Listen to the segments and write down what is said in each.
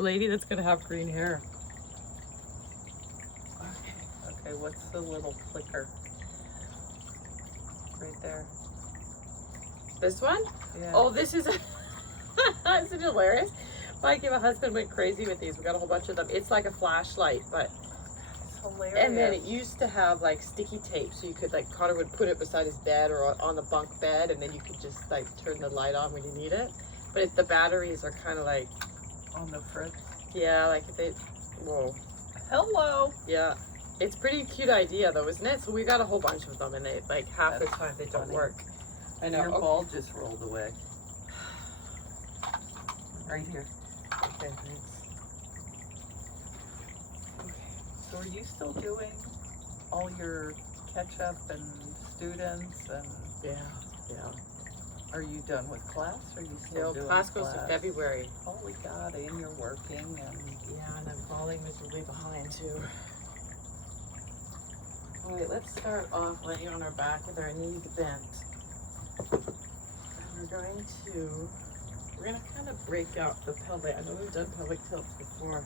The lady that's gonna have green hair. Okay, what's the little clicker? Right there. This one? Yeah. Oh, this is this is hilarious. Mike and my husband went crazy with these. We got a whole bunch of them. It's like a flashlight, but It's hilarious. and then it used to have like sticky tape, so you could like Connor would put it beside his bed or on the bunk bed, and then you could just like turn the light on when you need it. But the batteries are kind of like on the fritz. yeah, like if they whoa Hello. yeah. It's pretty cute idea though, isn't it? So we got a whole bunch of them, and they like half the That's time they don't funny. work. I know. Your Oh, ball just rolled away. Right here. okay, thanks. Okay. So are you still doing all your catch up and students and Yeah, yeah. are you done with class or are you still No, doing class goes to February. Holy God, and you're working and Yeah, and I'm falling miserably behind too. All right, let's start off laying on our back with our knees bent. And we're gonna kind of break out the pelvic. I know we've done pelvic tilts before.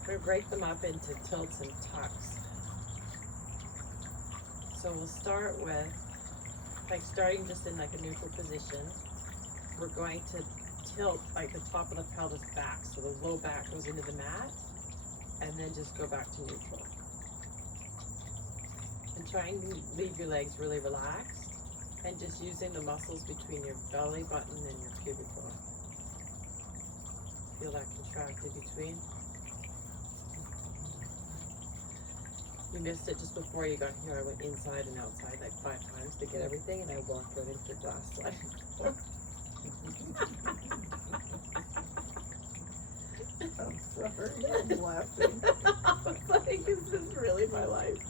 We're gonna break them up into tilts and tucks. So we'll start with, like starting just in like a neutral position. We're going to tilt like the top of the pelvis back. So the low back goes into the mat and then just go back to neutral. And try and leave your legs really relaxed and just using the muscles between your belly button and your pubic bone. Feel that contracted between. You missed it just before you got here. I went inside and outside like 5 times to get everything, and I walked right into the glass slide. I'm sorry, I'm laughing. I was like, is this really my life?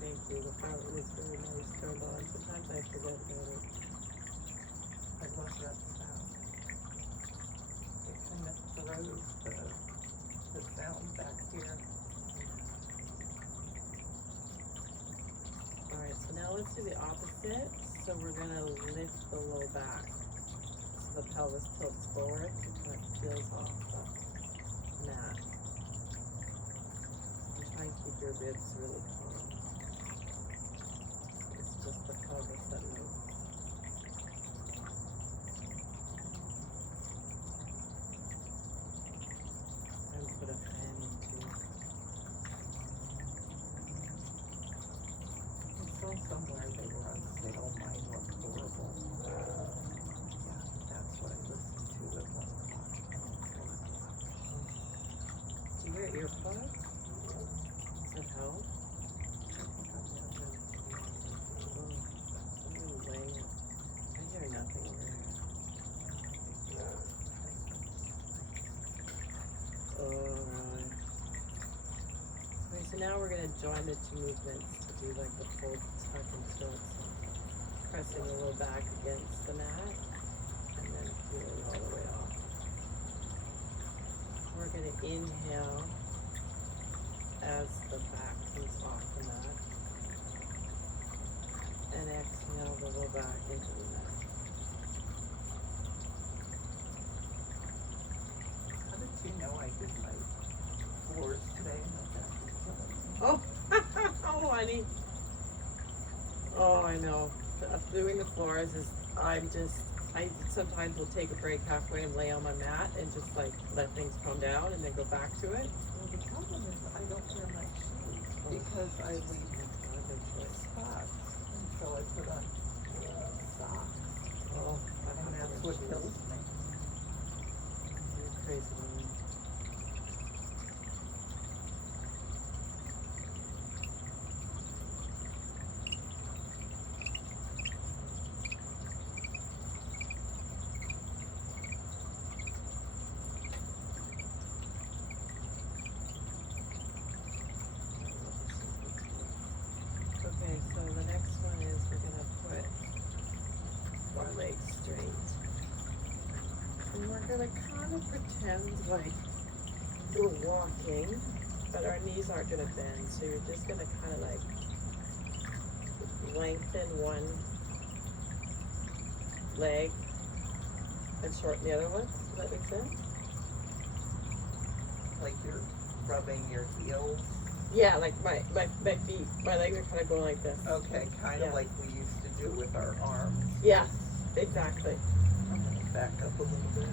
Thank you. The pilot was really nice, turned on. Sometimes I forget about it. I love that sound. It kind of throws the sound back here. Alright, so now let's do the opposite. So we're gonna lift the low back. So the pelvis tilts forward. It kind of peels off the mat. And try and keep your ribs really calm. It's just the pelvis that moves. And put a fan into. I saw somewhere they were on sale. Mine looked horrible. Yeah, that's what I listened to at 1 o'clock. Do you hear earplugs? Does it help? Somebody laying. I hear nothing over here. Alright. Okay, so now we're gonna join the 2 movements to do like the full tuck and tilt. So pressing a little back against the mat and then peeling all the way off. We're gonna inhale as the back comes off the mat. And exhale the low back into the mat. How did you know I did my floors today? My back is killing me. Oh, oh, honey. Oh, I know. Doing the floors is, I sometimes will take a break halfway and lay on my mat and just like let things calm down and then go back to it. Well, the problem is I don't wear my shoes because I leave spots, and so I put on socks, Oh, and that's what kills me. You're crazy, woman. Okay, so the next one is we're gonna put our legs straight. And we're gonna kind of pretend like we're walking, but our knees aren't gonna bend. So you're just gonna kind of like lengthen one leg and shorten the other one. Does that make sense? Like you're rubbing your heels. Yeah, like my feet, my legs are kind of going like this. Okay, kind of Yeah. like we used to do with our arms. Yes, exactly. I'm gonna back up a little bit.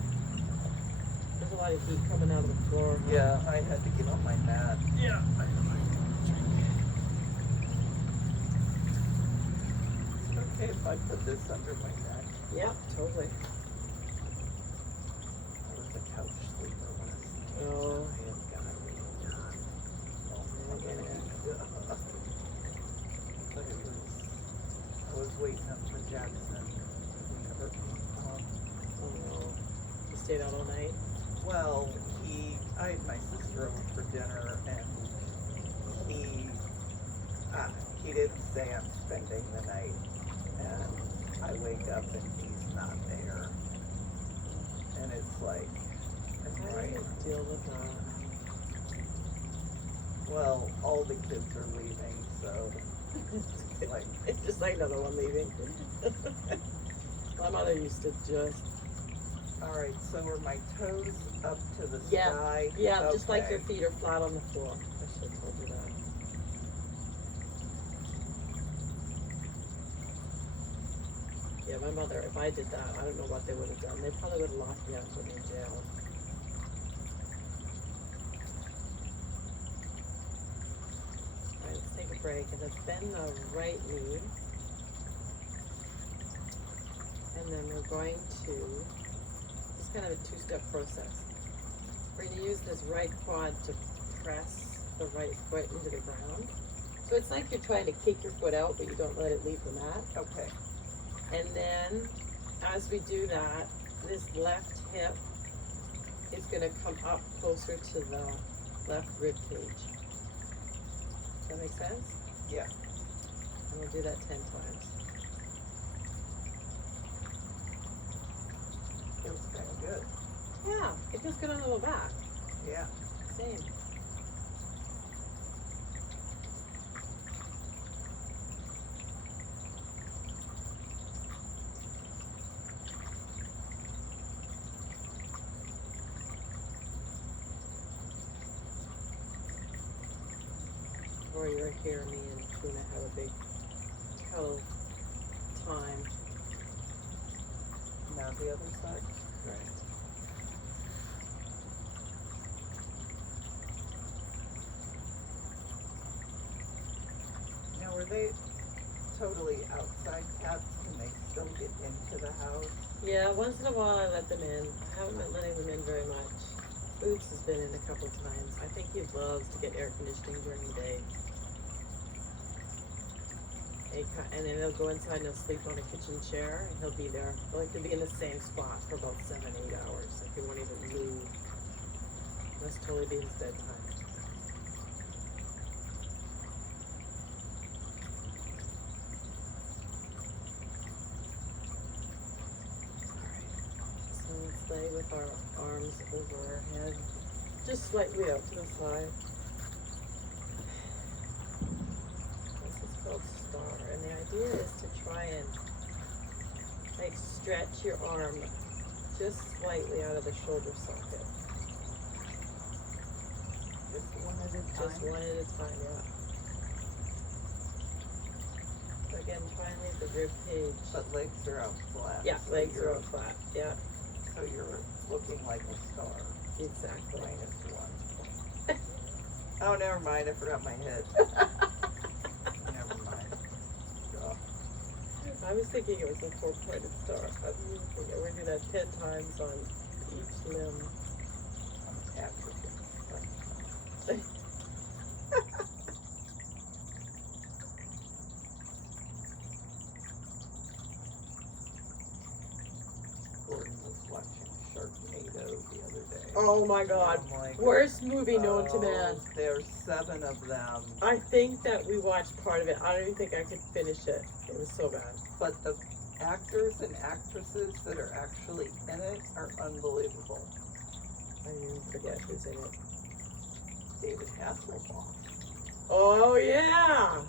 There's a lot of heat coming out of the floor. Yeah, I had to get on my mat. Yeah. Okay, if I put this under my neck. Yeah, totally. I was a couch sleeper once. Oh. I have got it. Oh, Yeah. But it was, I was waiting up for Jackson. He never came home. Oh no. You stayed out all night? Well, I had my sister over for dinner, and he didn't say I'm spending the night, and I wake up and he's not there, and it's like, How do you deal with that? well, all the kids are leaving, so it's like, It's just like another one leaving. My mother used to just, all right, so are my toes up to the Yeah, sky? yeah, just like your Okay. feet are flat on the floor. I should have told you that. Yeah, my mother, if I did that, I don't know what they would have done. They probably would have locked me up and put me in jail. Alright, let's take a break and let's bend the right knee. And then we're going to, it's kind of a two-step process. We're going to use this right quad to press the right foot into the ground. So it's like you're trying to kick your foot out, but you don't let it leave the mat. Okay. And then, as we do that, this left hip is going to come up closer to the left rib cage. Does that make sense? Yeah. And we'll do that 10 times. Feels kind of good. Yeah, it feels good on the lower back. Yeah. Same. Or you're here, me and Tuna have a big cuddle time. Now the other side. Right. Now, were they totally outside cats? Can they still get into the house? Yeah, once in a while I let them in. I haven't been letting them in very much. Boots has been in a couple times. I think he loves to get air conditioning during the day. And then he'll go inside and he'll sleep on a kitchen chair and he'll be there. Like he'll be in the same spot for about 7-8 hours. Like he won't even move. Must totally be his bedtime. So let's lay with our arms over our head, just slightly out to the side. This is called star, and the idea is to try and like stretch your arm just slightly out of the shoulder socket. Just one at a time? Just one at a time, yeah. So again, try and leave the rib cage. But legs are out flat. Yeah, so legs you're- are out flat, yeah, So you're looking like a star. exactly. -1. Oh, never mind. I forgot my head. Never mind. Oh, I was thinking it was a 4-pointed star. I was thinking we're gonna do that 10 times on each limb. I'm African. Gordon was watching Sharknado the other day. Oh my god. I'm like, Worst movie known to man. There's 7 of them, I think that we watched part of it. I don't even think I could finish it. It was so bad. but the actors and actresses that are actually in it are unbelievable. I even forget who's in it. David Hasselhoff. Oh yeah!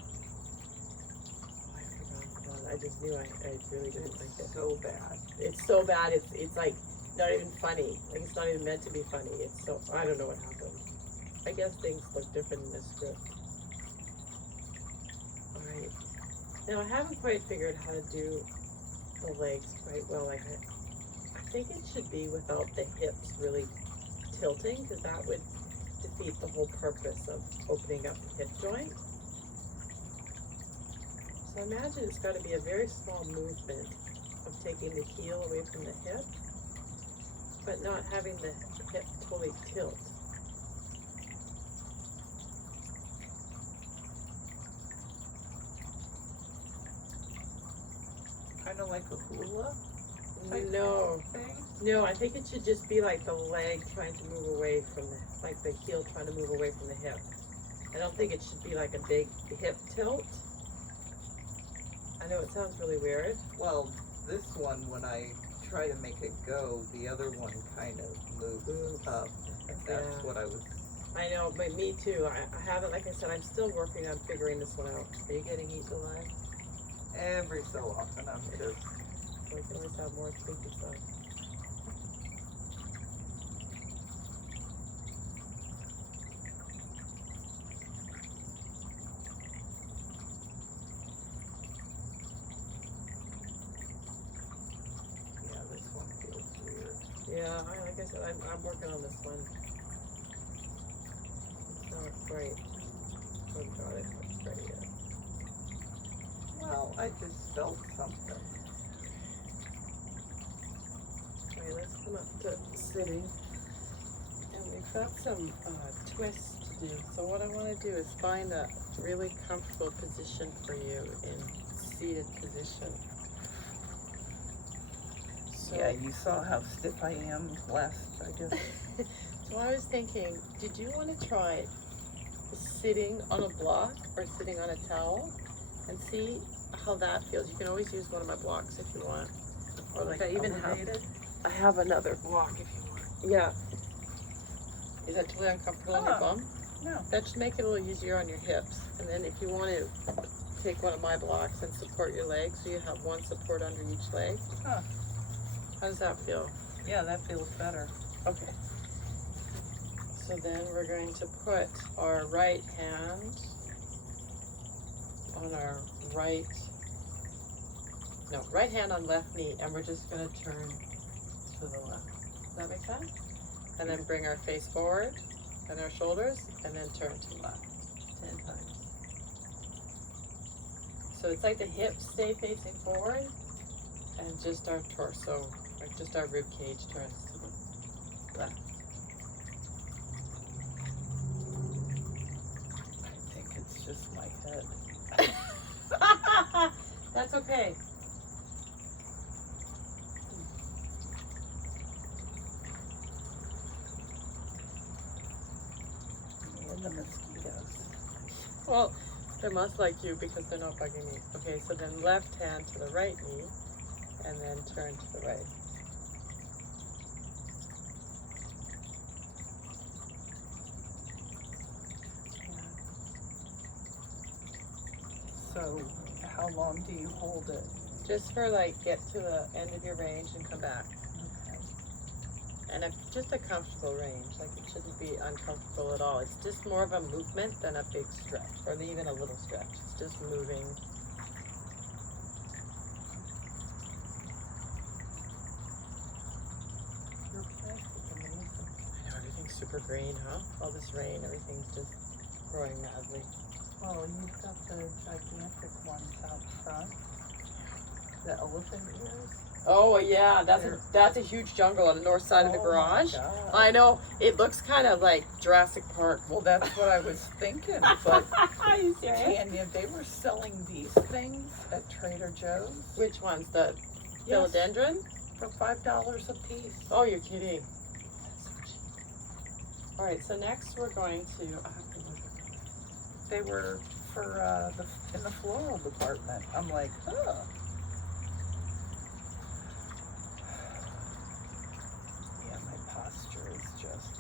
I forgot about it. I just knew I really didn't like it. It's so bad. so bad, it's like not even funny. Like it's not even meant to be funny. It's so, I don't know what happened. I guess things look different in this script. Alright. Now I haven't quite figured how to do the legs quite well. Like I think it should be without the hips really tilting, because that would defeat the whole purpose of opening up the hip joint. So I imagine it's got to be a very small movement of taking the heel away from the hip, but not having the hip totally tilt. Kind of like a hula type No, thing. no, I think it should just be like the leg trying to move away from the, like the heel trying to move away from the hip. I don't think it should be like a big hip tilt. I know it sounds really weird. Well, this one, when I try to make it go, the other one kind of moves up. That's Yeah. what I was. I know, but me too. I haven't, like I said, I'm still working on figuring this one out. Are you getting heat delay? Every so often, I'm just. We can always have more tweaky stuff. Yeah, this one feels weird. Yeah, like I said, I'm working on this one. It's not great. Oh god, it's not great yet. Well, I just felt something. Okay, let's come up to sitting. And we've got some twists to do. So what I want to do is find a really comfortable position for you in seated position. So, Yeah, you saw how stiff I am last, I guess. so I was thinking, did you want to try sitting on a block or sitting on a towel and see how that feels? You can always use one of my blocks if you want. Or like I even have another block if you want. Yeah. Is that totally uncomfortable on your bum? No. That should make it a little easier on your hips. And then if you want to take one of my blocks and support your legs, so you have one support under each leg. Huh. How does that feel? Yeah, that feels better. Okay. So then we're going to put our right hand on our right hand on left knee, and we're just going to turn to the left. Does that make sense? And then bring our face forward and our shoulders, and then turn to left 10 times. So it's like the hips stay facing forward, and just our torso, or just our rib cage turns to the left. I think it's just my head. That's okay. Me and the mosquitoes. Well, they must like you because they're not bugging me. Okay, so then left hand to the right knee, and then turn to the right. So, how long do you hold it? Just for like, get to the end of your range and come back. Okay. And just a comfortable range, like it shouldn't be uncomfortable at all. It's just more of a movement than a big stretch, or even a little stretch. It's just moving. Okay. Amazing. I know, everything's super green, huh? All this rain, everything's just growing madly. Oh, you've got the gigantic ones out front. The elephant ears. Oh yeah, that's a huge jungle on the north side of the garage. Oh my God. I know, it looks kind of like Jurassic Park. Well, that's what I was thinking, but Are you serious? Tanya, they were selling these things at Trader Joe's Which ones? The Yes. philodendron? for $5 a piece. Oh, you're kidding. All right, so next we're going to. I have to look at this. They were for in the floral department. I'm like, huh. Yeah, my posture is just.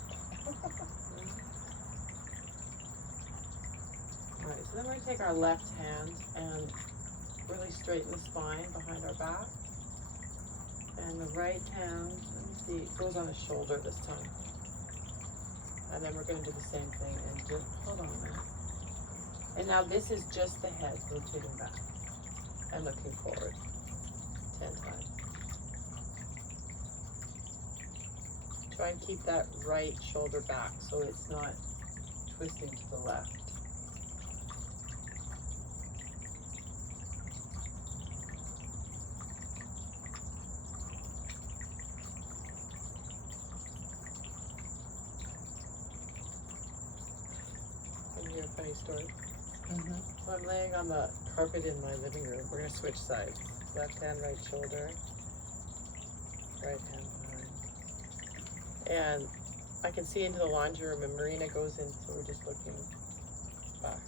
All right, so then we're going to take our left hand and really straighten the spine behind our back. And And the right hand, let me see, it goes on the shoulder this time. And then we're gonna do the same thing and just, hold on a minute. And now this is just the head rotating back and looking forward 10 times. Try and keep that right shoulder back so it's not twisting to the left. Can you hear a funny story? Mm-hmm. So I'm laying on the carpet in my living room. We're gonna switch sides. Left hand, right shoulder. Right hand, arm. And I can see into the laundry room and Marina goes in, so we're just looking back.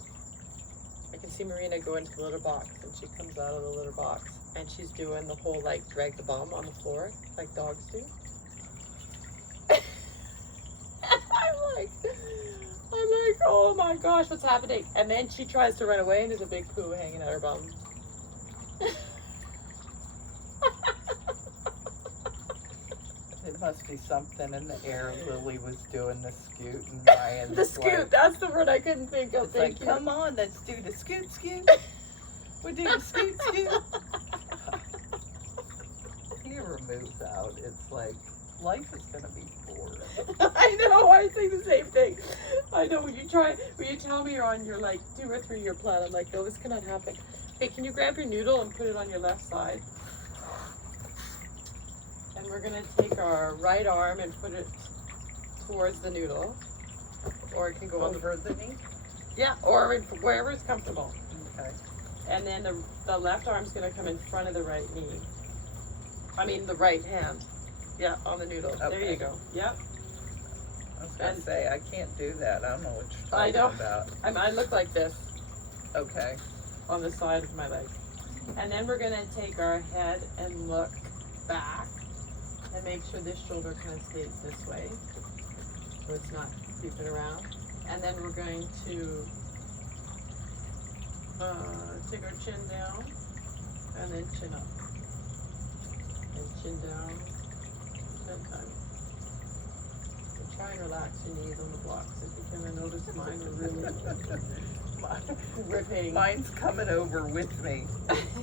I can see Marina go into the litter box and she comes out of the litter box and she's doing the whole like drag the bum on the floor like dogs do. I'm like, oh my gosh, what's happening? And then she tries to run away and there's a big poo hanging out her bum. It must be something in the air. Lily was doing the scoot and Ryan. The scoot, that's the word I couldn't think of. It's Thank like, you. come on, let's do the scoot scoot. We do the scoot scoot. He ever moves out, it's like life is gonna be bored. I know, I think the same thing. I know when you tell me you're on your like 2 or 3 year plan, I'm like, no, this cannot happen. Okay, can you grab your noodle and put it on your left side? And we're gonna take our right arm and put it towards the noodle. Or it can go on the, Over the knee? yeah, or wherever it's comfortable. Okay. And then the left arm's gonna come in front of the right knee. I mean the right hand. Yeah, on the noodle. There Okay. you go. Yep. I was gonna And- say, I can't do that. I don't know what you're I talking know. about. I look like this Okay. on the side of my leg. And then we're gonna take our head and look back and make sure this shoulder kind of stays this way, so it's not creeping around. And then we're going to take our chin down and then chin up. And chin down 10 times. And try and relax your knees on the blocks if you can. I notice mine are really ripping. Mine's coming over with me.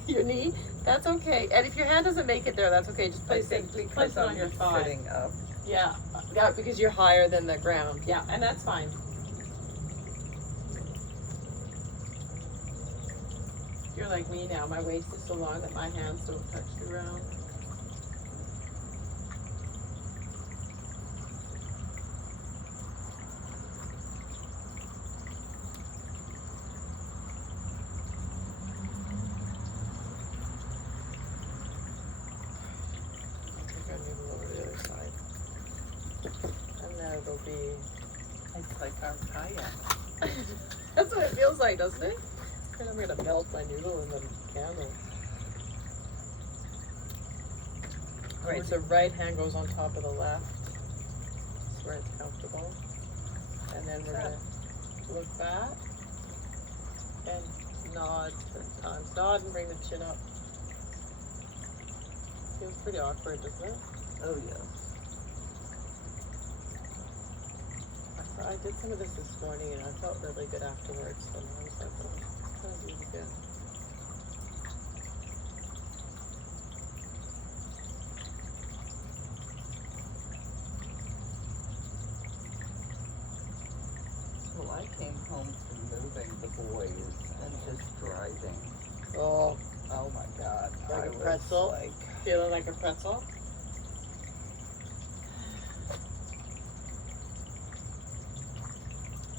Your knee? That's okay. And if your hand doesn't make it there, that's okay. Just place it Because on I'm your thigh. sitting up. Yeah, yeah, because you're higher than the ground. Yeah, and that's fine. You're like me now. My waist is so long that my hands don't touch the ground. I'll take our noodle over the other side. And then it'll be... It's like our kayak. That's what it feels like, doesn't it? And I'm gonna melt my noodle in the camera. Right, so right hand goes on top of the left. That's where it's comfortable. And then we're gonna look back and nod 10 times. Nod and bring the chin up. Feels pretty awkward, doesn't it? Oh, yes. I did some of this morning and I felt really good afterwards. So I was like, oh, it's gonna be good. Well, I came home from moving the boys and just driving. Oh, Oh my God. Like I a was pretzel? like, feeling like a pretzel?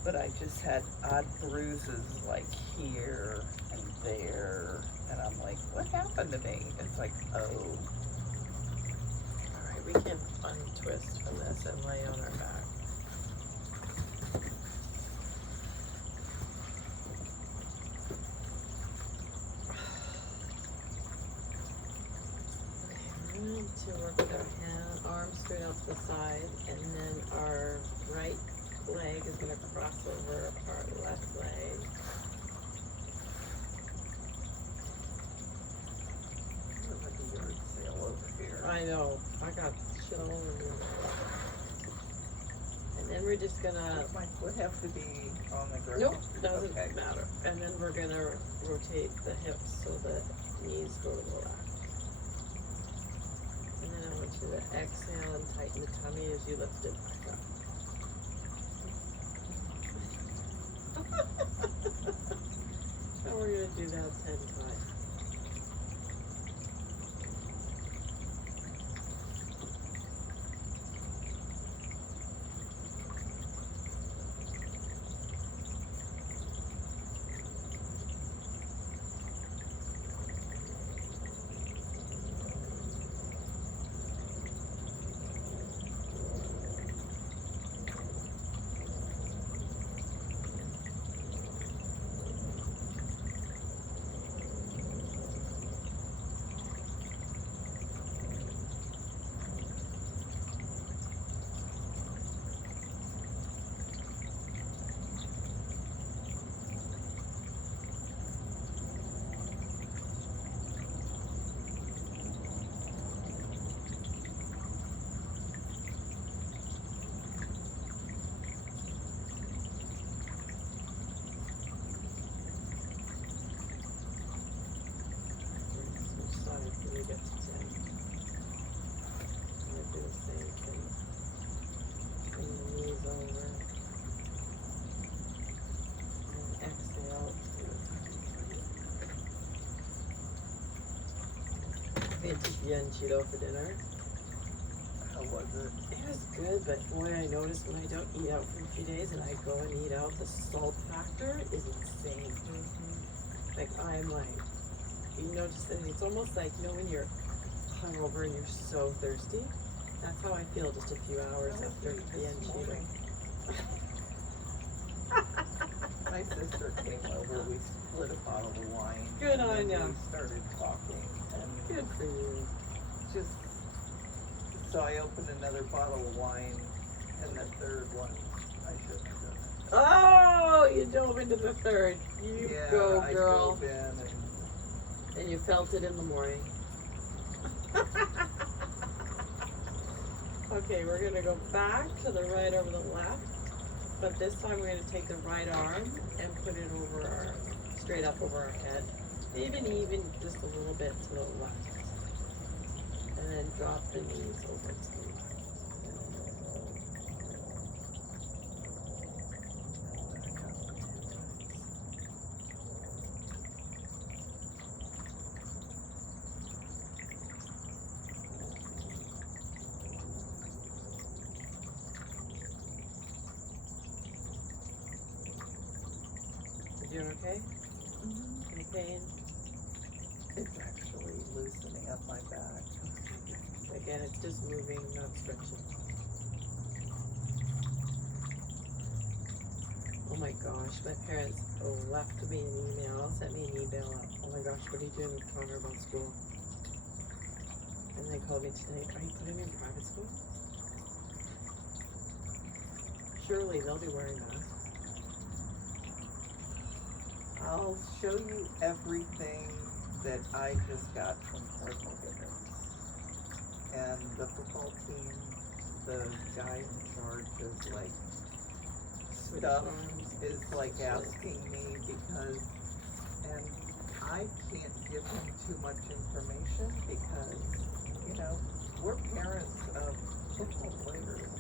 but I just had odd bruises like here and there. And I'm like, what happened to me? It's like, oh. Alright, we can untwist from this and lay on our back. Okay, we're going to work with our arms straight out to the side, and then our right leg is going to cross over our left leg. There's like a yard sale over here. I know. I got shit all over me. And then we're just gonna. Does my foot have to be on the ground? Nope, doesn't Okay. matter. And then we're gonna rotate the hips so the knees go to the left. And then I want you to exhale and tighten the tummy as you lift it back up. And we're gonna do that 10 times. Get to 10. I'm gonna do the same thing. Bring the knees over. And exhale. Vintage yen Cheeto for dinner. How was it? It was good, but boy, I noticed when I don't eat out for a few days and I go and eat out, the salt factor is insane. Like, I'm like, you notice that it's almost like, you know, when you're hungover and you're so thirsty? That's how I feel just a few hours after the end shooting. My sister came over, we split a bottle of wine. Good and on then ya. We started talking and Good for you. just, so I opened another bottle of wine and the third one, I shouldn't have done it. Oh, you dove into the third. You Yeah, go, I girl. dove in And you felt it in the morning. Okay, we're gonna go back to the right over the left, but this time we're gonna take the right arm and put it over our, straight up over our head. Even just a little bit to the left. And then drop the knees over to the left. You doing okay? Any pain? it's actually loosening up my back. Again, it's just moving, not stretching. Oh my gosh, my parents left me an email, sent me an email. Oh my gosh, what are you doing with Connor about school? And they called me tonight, are you putting him in private school? Surely they'll be wearing masks. I'll show you everything that I just got from Cardinal Dinners. And the football team, the guy in charge of like stuff is like asking me because, and I can't give him too much information because, you know, we're parents of football players.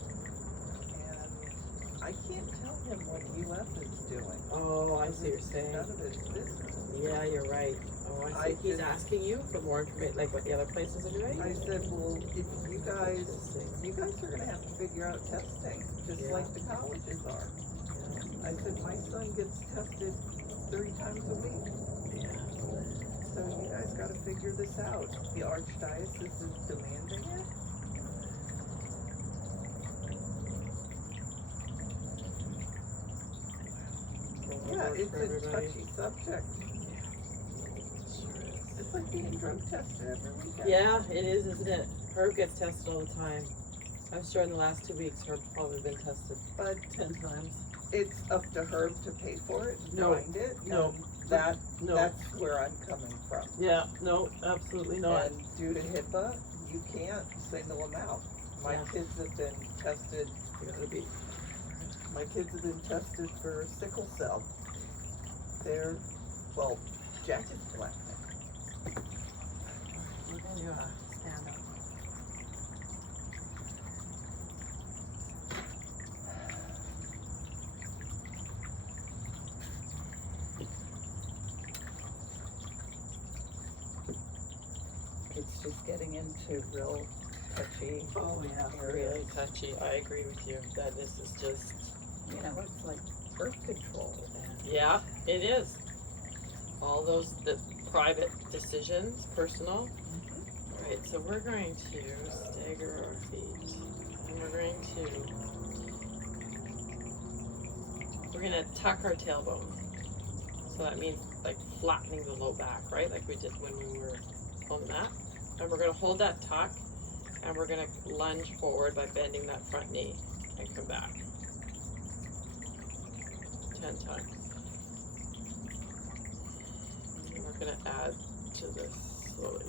And I can't tell him what UF is doing. Oh, I see what you're saying. None of his business. Yeah, you're right. Oh, I see. He's asking you for more information, like what the other places are doing? I said, well, if you guys Interesting. are gonna have to figure out testing, just Yeah. like the colleges are. I said, my son gets tested 3 times a week, Yeah. so you guys gotta figure this out. The archdiocese is demanding it. Yeah, it's a touchy subject. It's like being drug tested every weekend. Yeah, it is, isn't it? Herb gets tested all the time. I'm sure in the last 2 weeks, Herb's probably been tested But 10 times. it's up to Herb to pay for it, No, find it, no, and that's where I'm coming from. Yeah, no, absolutely not. And due to HIPAA, you can't single them out. My Yeah. kids have been tested. You gotta be. My kids have been tested for sickle cell. Well, Jack is black. We're gonna do a stand up. It's just getting into real touchy Oh, yeah. areas. Really touchy. I agree with you that this is just, You know, it's like birth control. yeah, it is. All those, the private decisions, personal. Right, so we're going to stagger our feet. And we're gonna tuck our tailbone. So that means like flattening the low back, right? Like we did when we were on the mat. And we're gonna hold that tuck and we're gonna lunge forward by bending that front knee and come back. 10 times. And we're gonna add to this slowly.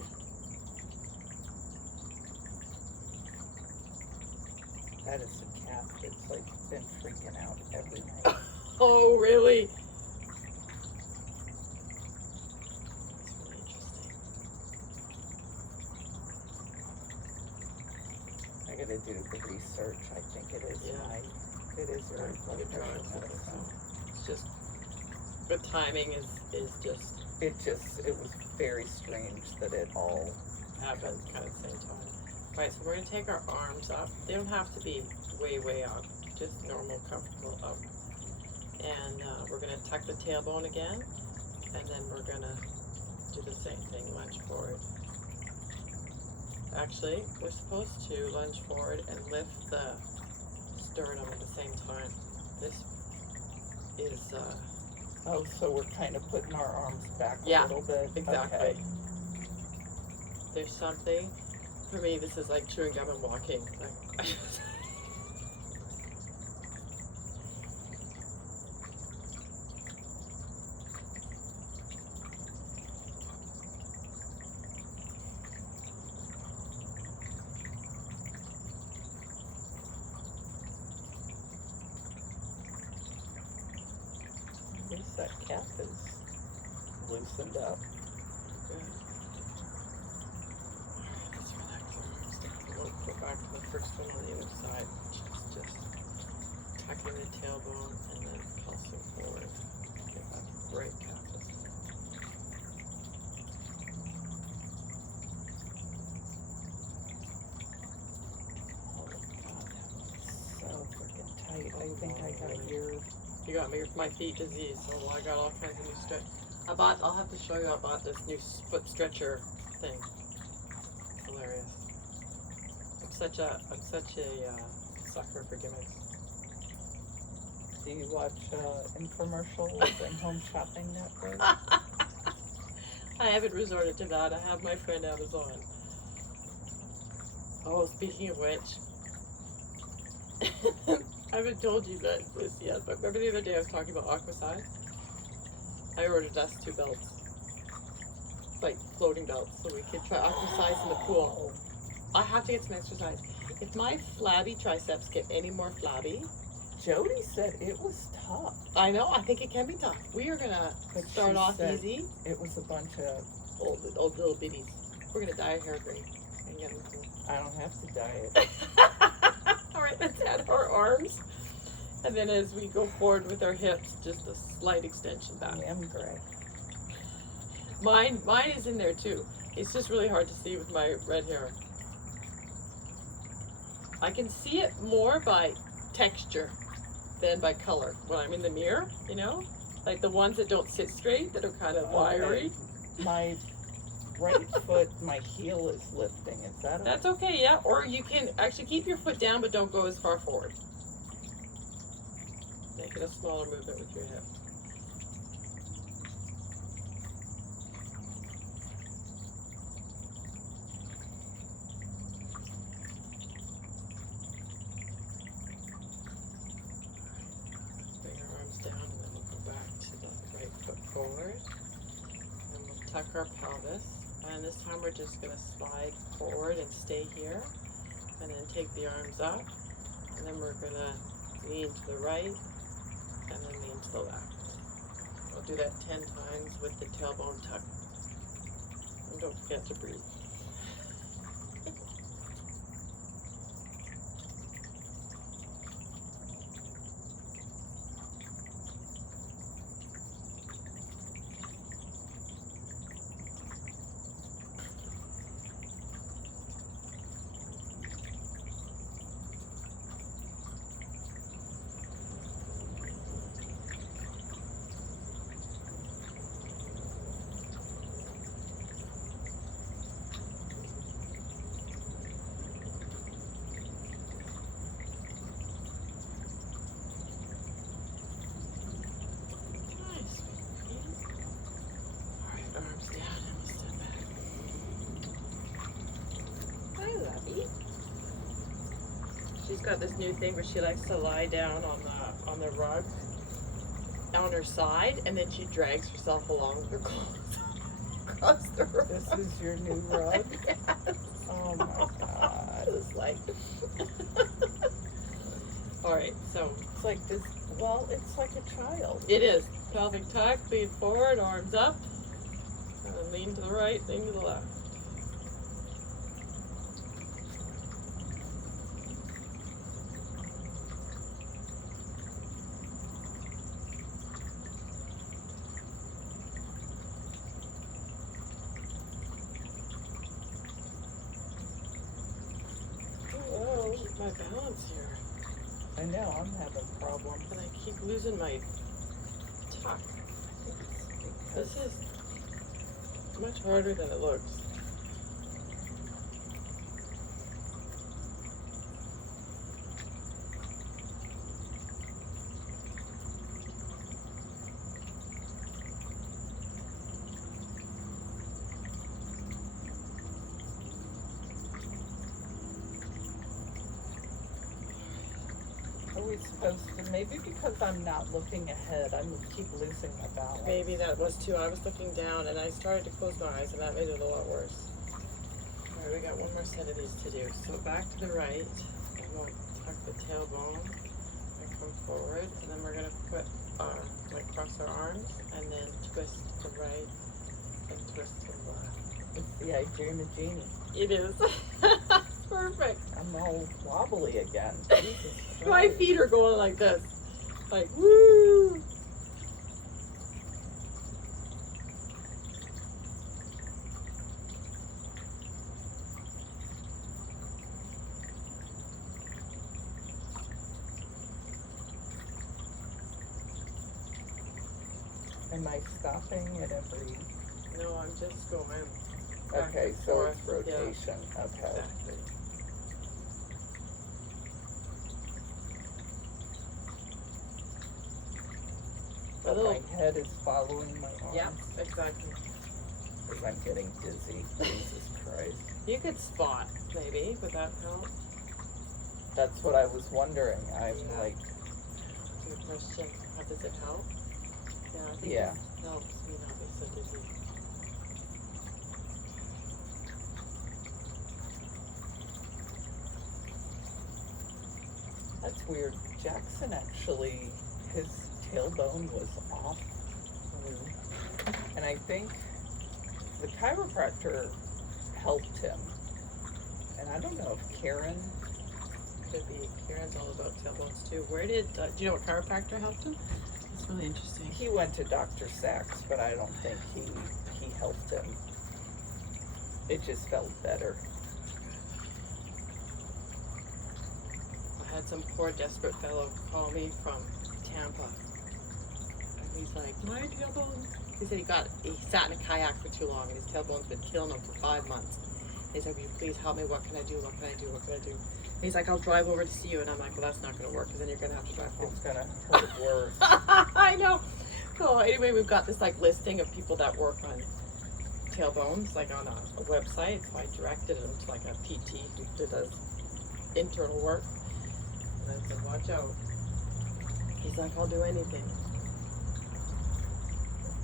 That is a calf that's like been freaking out every night. Oh, really? That's really interesting. I gotta do the research. I think it is Yeah. it is very blood Good pressure drawing, medicine. It's just, the timing is just It was very strange that it all happened kind of at the same time. Right, so we're gonna take our arms up. They don't have to be way up, just normal, comfortable up. And we're gonna tuck the tailbone again, and then we're gonna do the same thing, lunge forward. Actually, we're supposed to lunge forward and lift the sternum at the same time. This is, oh, so we're kind of putting our arms back a Yeah, little bit. exactly. Okay. There's something, for me, this is like chewing gum and walking. Like, At least that calf is loosened up. Let's relax our arms down. We'll go back to the first one on the other side, which is just tucking the tailbone and then pulsing forward. Get that right calf this way. Oh god, that was so freaking tight. I think I got your You got my feet disease, so I got all kinds of new stretch. I'll have to show you, I bought this new foot stretcher thing. It's hilarious. I'm such a sucker for gimmicks. Do you watch infomercials and Home Shopping Network? I haven't resorted to that. I have my friend Amazon. Oh, speaking of which, I haven't told you this yet, but remember the other day I was talking about aquaside? I ordered us 2 belts. Like floating belts, so we could try aquasize in the pool. I have to get some exercise. If my flabby triceps get any more flabby, Jody said it was tough. I know, I think it can be tough. We are gonna But start she off said easy. It was a bunch of, Old little bitties. We're gonna dye our hair green and get them cool. I don't have to diet. All right, let's add our arms. And then as we go forward with our hips, just a slight extension back. I am gray. Mine is in there too. It's just really hard to see with my red hair. I can see it more by texture than by color when I'm in the mirror, you know? Like the ones that don't sit straight, that are kind of wiry. My right foot, my heel is lifting. Is that That's okay, yeah. Or you can actually keep your foot down, but don't go as far forward. Make it a smaller movement with your hip. Bring our arms down and then we'll go back to the right foot forward. And we'll tuck our pelvis. And this time we're just going to slide forward and stay here. and then take the arms up, and then we're gonna lean to the right, and then lean to the left. We'll do that 10 times with the tailbone tucked. And don't forget to breathe. Nice. Alright, arms down and we'll step back. Hi, Lovey. She's got this new thing where she likes to lie down on the rug on her side, and then she drags herself along with her clothes across the rug. This is your new rug? Yes. Oh my god. It's like alright, so It's like this, well, it's like a child. it is. Pelvic tuck, lean forward, arms up. And then lean to the right, lean to the left. Oh, keep my balance here. I know, I'm having problems. And I keep losing my tuck. This is much harder than it looks. Are we supposed to, maybe because I'm not looking ahead, I keep losing my balance. Maybe that was too. I was looking down and I started to close my eyes and that made it a lot worse. Alright, we got one more set of these to do. So back to the right, and we'll tuck the tailbone and come forward, and then we're gonna put our, like cross our arms and then twist to the right and twist to the left. It's the I Dream of Jeannie. It is. Perfect. I'm all wobbly again. Jesus My Christ. feet are going like this. Like, woo! Am I stopping at every? No, I'm just going. Back Okay, and so forth. it's rotation. Okay. Exactly. A But little- my head is following my arms. Yeah, exactly. Because I'm getting dizzy. Jesus Christ. You could spot, maybe. Would that help? That's what I was wondering. I'm Yeah. like, Good question. How does it help? Yeah, I think Yeah. this helps me not be so dizzy. that's weird. Jackson actually, his tailbone was off. And I think the chiropractor helped him. And I don't know if Karen, Could be. Kieran's all about tailbones too. Where did, do you know what chiropractor helped him? That's really interesting. he went to Dr. Sachs, but I don't think he helped him. It just felt better. I had some poor desperate fellow call me from Tampa. And he's like, my tailbone. He said he sat in a kayak for too long and his tailbone's been killing him for 5 months. He's like, will you please help me? What can I do? What can I do? What can I do? He's like, I'll drive over to see you. And I'm like, well, that's not going to work because then you're going to have to drive home. It's gonna hurt worse. I know. So anyway, we've got this like listing of people that work on tailbones, like on a website. So I directed him to like a PT who did his internal work. And I said, watch out. He's like, I'll do anything.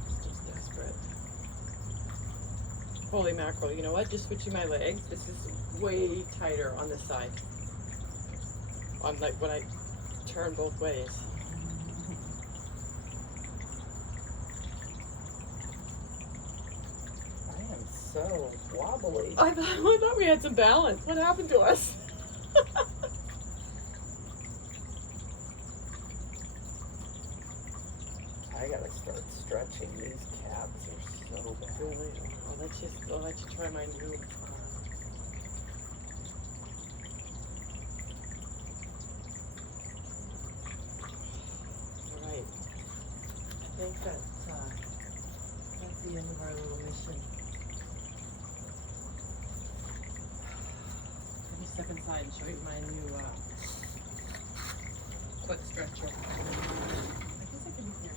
He's just desperate. Holy mackerel, you know what? Just switching my legs. This is way tighter on this side. On like when I turn both ways. I am so wobbly. I thought we had some balance. What happened to us? I gotta start stretching. These calves are so bad. Really? I'll let you try my new. All right. I think that's the end of our little mission. Let me step inside and show you my new quick stretcher. I guess I can be here.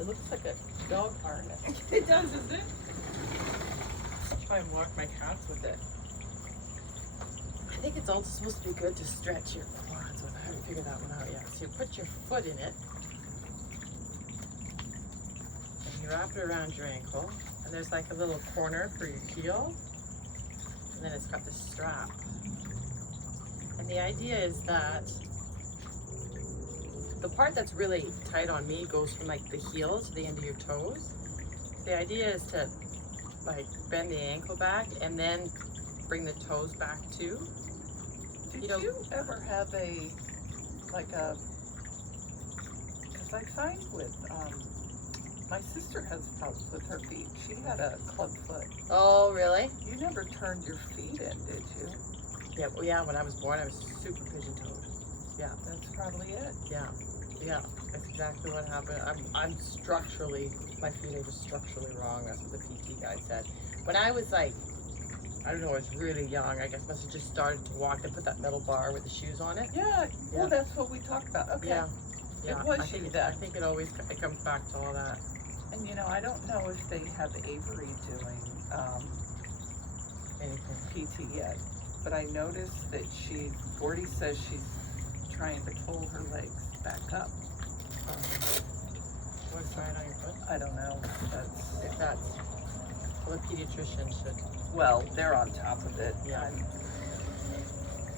It looks like a dog harness. It does, doesn't it? I'll try and walk my cats with it. I think it's also supposed to be good to stretch your quads, but I haven't figured that one out yet. So you put your foot in it, and you wrap it around your ankle, and there's like a little corner for your heel, and then it's got this strap. And the idea is that the part that's really tight on me goes from like the heel to the end of your toes. The idea is to like bend the ankle back and then bring the toes back too. Did You know- you ever have because I find with, my sister has problems with her feet. She had a club foot. Oh, really? You never turned your feet in, did you? Yeah, well, yeah, when I was born, I was super pigeon-toed. Yeah, That's probably it. yeah, that's exactly what happened. I'm structurally, my feet are just structurally wrong. That's what the PT guy said. When I was like, I don't know, I was really young. I guess must have just started to walk. They put that metal bar with the shoes on it. Yeah, well, Yeah. that's what we talked about. Okay. Yeah, yeah. It was I you think then. I think it comes back to all that. And you know, I don't know if they have Avery doing Anything. PT yet, but I noticed that Gordy says she's trying to pull her legs back up. What's right on your foot? I don't know. If that's, well, the pediatrician should. Well, they're on top of it. Yeah.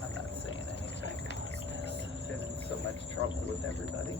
I'm not saying anything. Been in so much trouble with everybody.